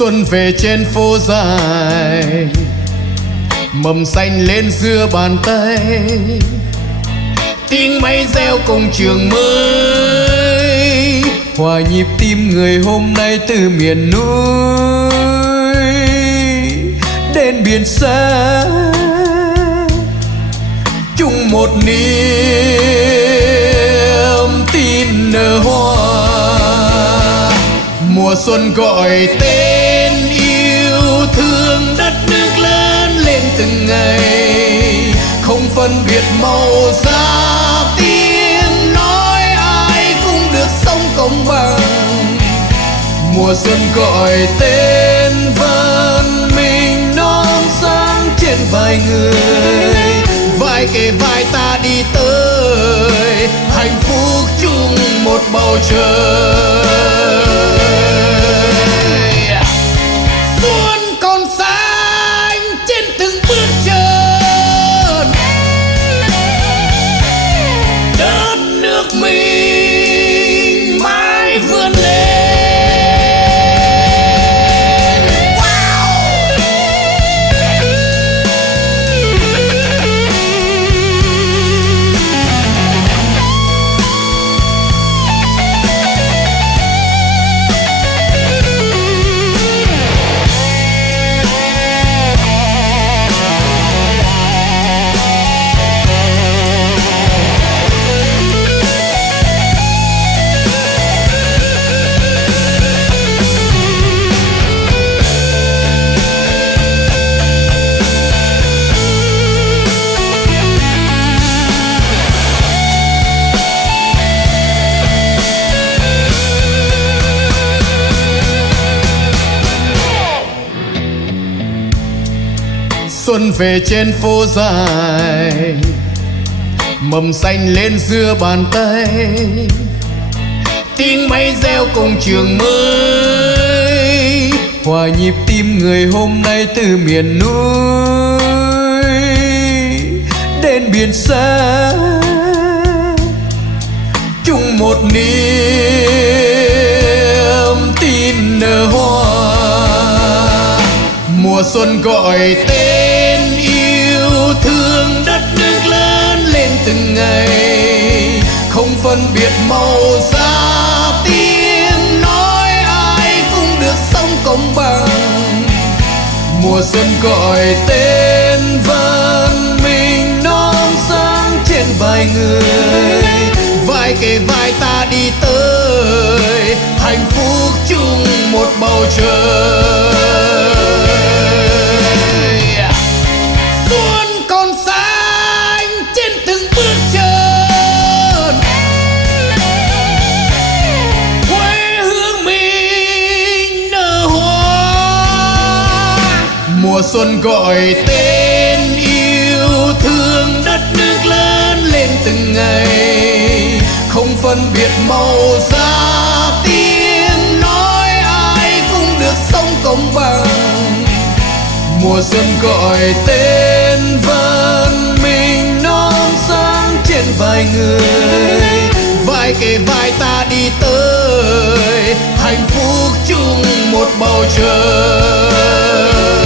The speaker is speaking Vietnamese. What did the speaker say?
Xuân về trên phố dài, mầm xanh lên giữa bàn tay, tiếng máy reo cùng trường mới, hòa nhịp tim người hôm nay từ miền núi đến biển xa, chung một niềm tin nở hoa. Mùa xuân gọi tên yêu thương đất nước lớn lên từng ngày, không phân biệt màu sắc, tiếng nói ai cũng được sống công bằng. Mùa xuân gọi tên văn minh non sáng trên vai người, vai kề vai ta đi tới hạnh phúc chung một bầu trời. Xuân còn xanh trên từng bước chân, đất nước mình mãi vươn lên. Xuân về trên phố dài, mầm xanh lên giữa bàn tay, tiếng máy reo cùng trường mới, hòa nhịp tim người hôm nay từ miền núi đến biển xa, chung một niềm tin nở hoa. Mùa xuân gọi tên yêu thương đất nước lớn lên từng ngày, không phân biệt màu sắc, tiếng nói ai cũng được sống công bằng. Mùa xuân gọi tên văn minh non sáng trên vai người, vai kề vai ta đi tới hạnh phúc chung một bầu trời. Xuân còn xanh trên từng bước chân, quê hương mình nở hoa. Mùa xuân gọi tên yêu thương đất nước lớn lên từng ngày, không phân biệt màu sắc, tiếng nói ai cũng được sống công bằng. Mùa xuân gọi tên văn minh non sáng trên vai người, vai kề vai ta đi tới hạnh phúc chung một bầu trời.